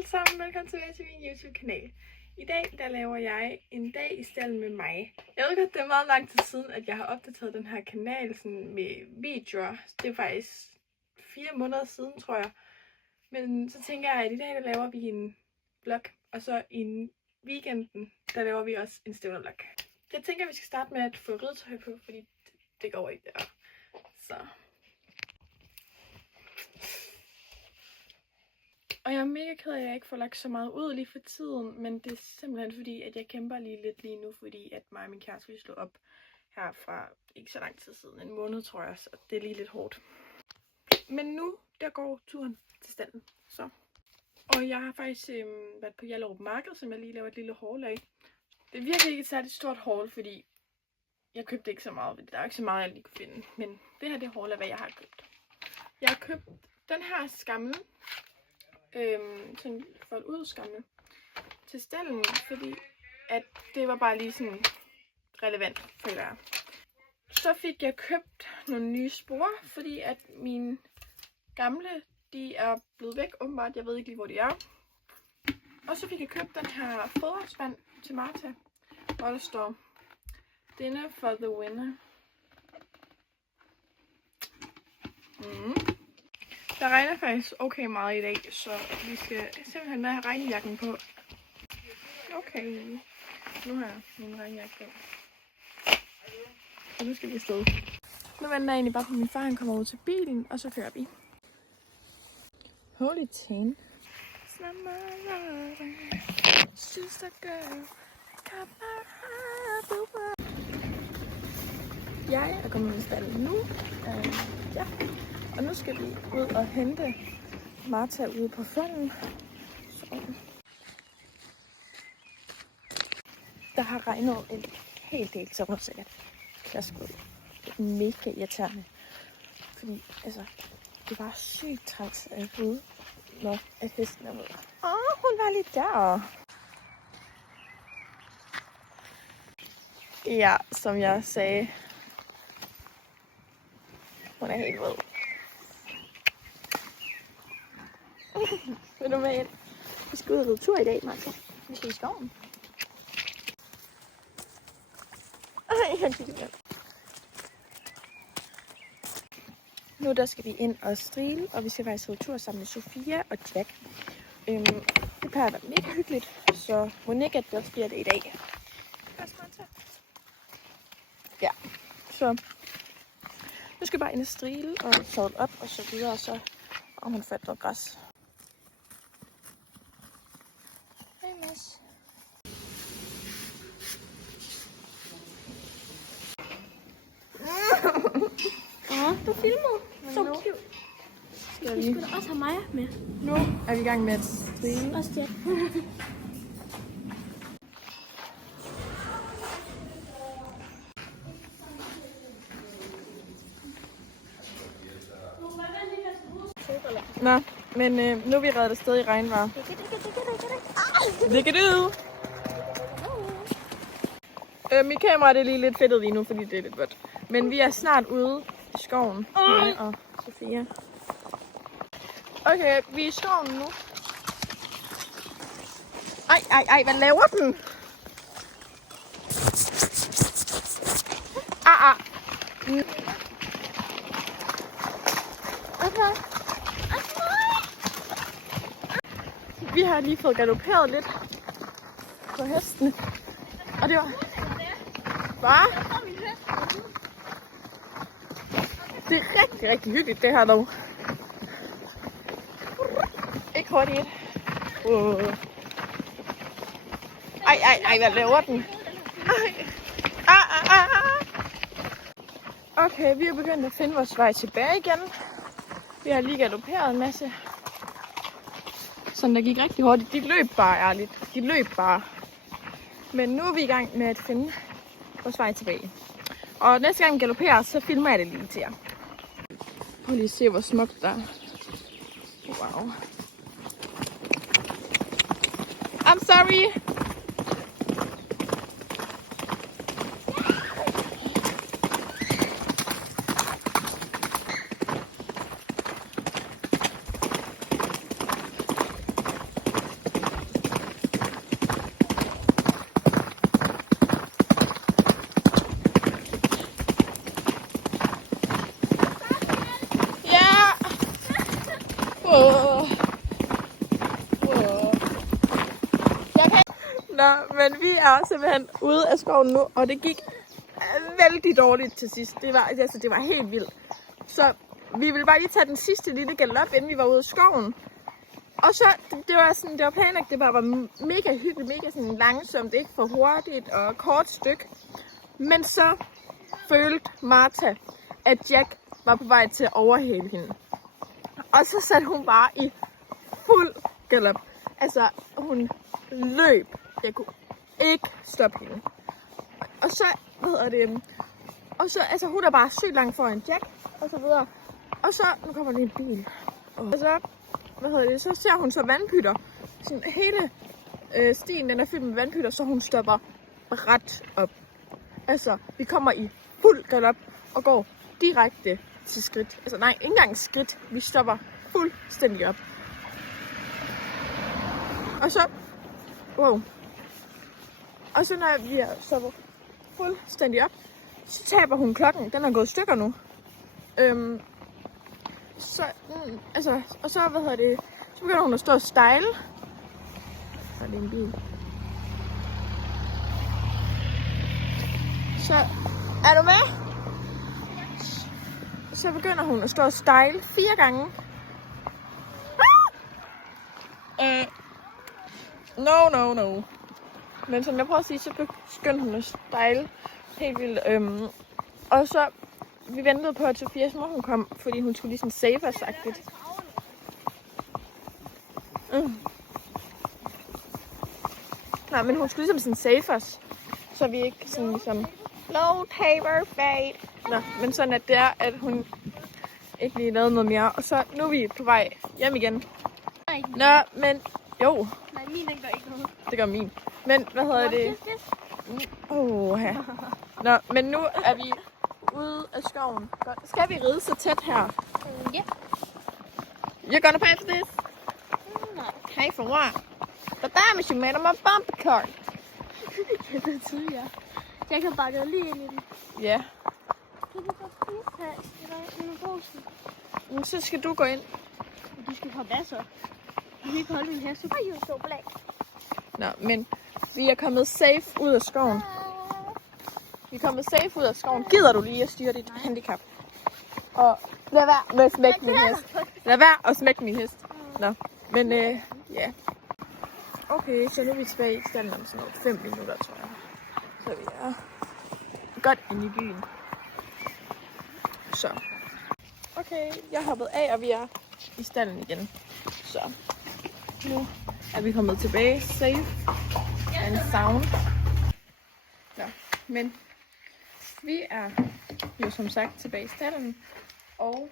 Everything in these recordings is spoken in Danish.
alle sammen, velkommen tilbage til min YouTube-kanal. I dag der laver jeg en dag i stalden med mig. Jeg ved godt, det er meget lang tid siden, at jeg har opdateret den her kanal sådan med videoer. Det er faktisk 4 måneder siden, tror jeg. Men så tænker jeg, at i dag der laver vi en vlog, og så i weekenden, der laver vi også en stævnevlog. Jeg tænker, at vi skal starte med at få ridetøj på, fordi det går ikke der. Så. Og jeg er mega ked af, at jeg ikke får lagt så meget ud lige for tiden, men det er simpelthen fordi, at jeg kæmper lige nu, fordi at mig og min kæreste vil slå op her fra ikke så lang tid siden, en måned tror jeg, så det er lige lidt hårdt. Men nu, der går turen til stalden, så. Og jeg har faktisk været på Hjallerup Marked, som jeg lige laver et lille haul af. Det er virkelig ikke et særligt stort haul, fordi jeg købte ikke så meget, der er ikke så meget, jeg lige kunne finde. Men det her, det haul er, hvad jeg har købt. Jeg har købt den her skammel, sådan fold ud skammel til stallen, fordi at det var bare lige sådan relevant, føler jeg. Så fik jeg købt nogle nye spor, fordi at mine gamle, de er blevet væk åbenbart, jeg ved ikke lige hvor de er. Og så fik jeg købt den her foderspand til Martha, hvor der står Dinner for the winner. Der regner faktisk okay meget i dag, så vi skal simpelthen have regnjakken på. Okay, nu har jeg min regnjakke på. Og nu skal vi afsted. Nu venter jeg egentlig bare på min far, han kommer ud til bilen, og så kører vi. Holy Teen. Sister girl, jeg er kommet ud i stallen nu. Ja. Og nu skal vi ud og hente Martha ude på folden. Der har regnet en hel del, så sikkert. Jeg skulle mega irriterende. Fordi altså, det var sygt træls at vide, når at hesten er ude. Hun var lige der. Ja, som jeg sagde. Hun er helt våd. Vil du med ind? Vi skal ud og ride tur i dag, Martha. Vi skal i skoven. Jeg kan det. Nu der skal vi ind og strile, og vi skal faktisk ride tur sammen med Sofia og Jack. Det plejer at være mega hyggeligt, så må ikke, at det også bliver det i dag. Ja, så nu skal vi bare ind og strile og sovle op og så videre, og så om hun fandt noget græs. Hej, Mads. Du filmer. Så cute. Vi skulle da også have mig med. Nu er vi i gang med at strile. Også Jack. Nå, men nu er vi reddet afsted i regnvejr. Det kan du. Mit kamera det er lige lidt fedtet lige nu, fordi det er lidt vådt. Men vi er snart ude i skoven. Mig og Sofia. Okay, vi er i skoven nu. Ej, hvad laver den? Okay. Vi har lige fået galopperet lidt på hestene. Og det var... Hvad? Det er rigtig hyggeligt det her dog. Ikke hurtigt. Ej, hvad laver den? Okay, vi er begyndt at finde vores vej tilbage igen. Vi har lige galopperet en masse. Sådan der gik rigtig hurtigt. De løb bare ærligt. De løb bare. Men nu er vi i gang med at finde vores vej tilbage. Og næste gang vi galopperer, så filmer jeg det lige til jer. Prøv lige at se, hvor smukt der er. Wow. I'm sorry. Nå, men vi er simpelthen ude af skoven nu, og det gik vældig dårligt til sidst. Det var helt vildt. Så vi ville bare lige tage den sidste lille galop, inden vi var ude af skoven. Og så, det var planlagt, det bare var mega hyggeligt, mega sådan langsomt, ikke for hurtigt og kort stykke. Men så følte Martha, at Jack var på vej til at overhale hende. Og så satte hun bare i fuld galop. Altså, hun løb. Jeg kunne ikke stoppe hende. Og så, altså hun er bare sygt langt foran Jack, og så videre. Og så, nu kommer der en bil. Og så, så ser hun så vandpytter. Sådan hele stien, den er fyldt med vandpytter, så hun stopper ret op. Altså, vi kommer i fuld galop og går direkte til skridt. Altså nej, ikke engang skridt. Vi stopper fuldstændig op. Og så, og så når vi er stoppet fuldstændig op, så taber hun klokken. Den er gået i stykker nu. Så begynder hun at stå og stejle. Så er det en bil. Så, er du med? Så begynder hun at stå og stejle 4 gange. No. Men som jeg prøver at sige, så begyndte hun at stejle helt vildt. Og så, vi ventede på, at Sofias mor hun kom, fordi hun skulle lige sådan save os-agtigt. Nej, men hun skulle ligesom sådan save os, så vi ikke sådan ligesom low taper fade. Nå, men sådan at det er, at hun ikke lige lavede noget mere. Og så nu er vi på vej hjem igen. Nå, men jo. Nej, min den gør ikke noget. Det gør min. Men hvad hedder det? Ja. Nå, men nu er vi ude af skoven. Skal vi ride så tæt her? Ja. You're gonna pay for this? Nej. Pay for what? The damage you made on my bumper cart. Det betyder jeg. Jeg kan bare gå lige ind i den. Ja. Kan du godt spise her? Eller en rosen? Men så skal du gå ind. Du skal hoppe af så. Du kan ikke holde min hest. Så bare jo så blag. Nå, men vi er kommet safe ud af skoven. Vi er kommet safe ud af skoven. Gider du lige at styre dit handicap? Og lad være med at smække min hest. Lad være at smække min hest. Nå, men ja. Okay, så nu er vi tilbage i stallen om sådan noget 5 minutter, tror jeg. Så vi er godt inde i byen. Så. Okay, jeg har hoppet af, og vi er i stallen igen. Så nu er vi kommet tilbage safe and sound. Nå, men vi er jo som sagt tilbage i stallen, og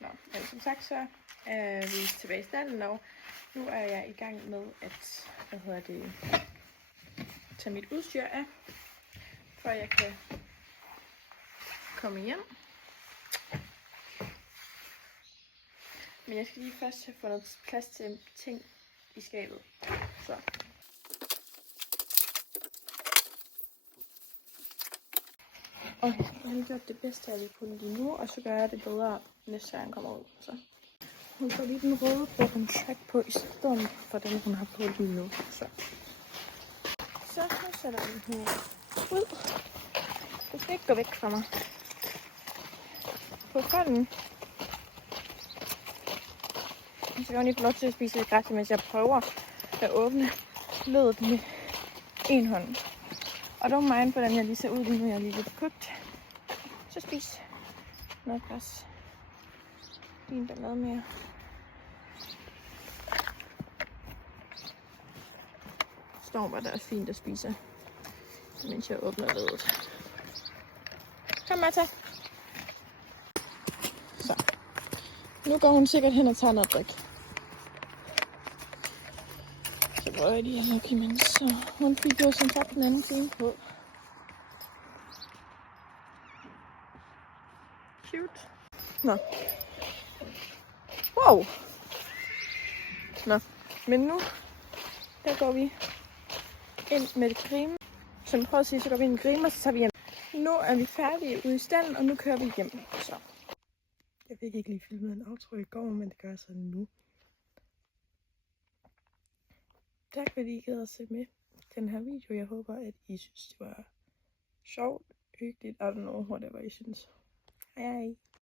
men som sagt så er vi tilbage i stallen, og nu er jeg i gang med at tage mit udstyr af, for jeg kan komme hjem. Men jeg skal lige først have fundet plads til ting i skabet. Så. Og jeg har gjort det bedste, jeg vil kunne lige nu, og så gør jeg det bedre, næste gang han kommer ud. Så. Hun får lige den røde broken track på, i stedet for den, hun har på lige nu. Så nu sætter vi hende ud. Du skal ikke gå væk fra mig. På hånden. Så kan hun lige få lov til at spise lidt græs, mens jeg prøver at åbne låget med en hånd. Og don't mind, hvordan jeg lige ser ud lige nu, jeg er lige lidt kogt. Så spis noget græs. Din der noget mere. Stormer, der er fint at spise, mens jeg åbner låget. Kom, Martha. Så. Nu går hun sikkert hen og tager noget drik. Så prøver jeg lige at lukke imens, så hun fik jo som sagt den anden time på. Cute. Nå. Wow. Nå. Men nu, der går vi ind med et grim. Som prøver at sige, så går vi ind i grim, og så tager vi hjem. Nu er vi færdige ude i stallen, og nu kører vi hjem. Så. Jeg fik ikke lige filmet en outro i går, men det gør jeg så nu. Tak fordi I gad at se med den her video. Jeg håber, at I synes, det var sjovt, hyggeligt. I don't know, whatever I synes. Hej hej.